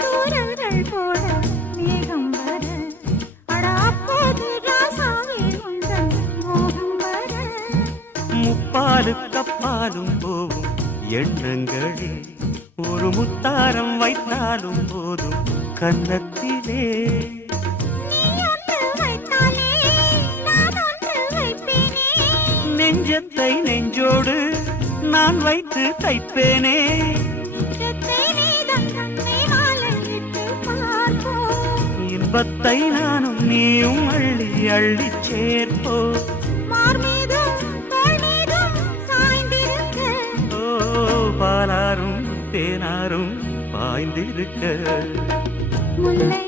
தூரல்கள் போட மேகம் வர அட அப்போது ராசாவே உந்தன் மோகம் வர முப்பாலுக்கு அப்பாலும் போவும் எண்ணங்களே ஒரு முத்தாரம் வைத்தாலும் போதும் கன்னத்திலே நீ ஒன்று வைத்தாலே நான் ஒன்று வைப்பேனே நெஞ்சத்தை நெஞ்சோடு நான் வைத்து தைப்பேனே இன்பத்தை நீதான் கண்ணை மாலையிட்டு பார்ப்போம் இன்பத்தை நானும் நீயும் அள்ளி அள்ளி சேர்ப்போ மார் மீதும் தோள் மீதும் சாய்ந்திருக்க ஓ பாலாரும் தேனாரும் பாய்ந்திருக்க முல்லை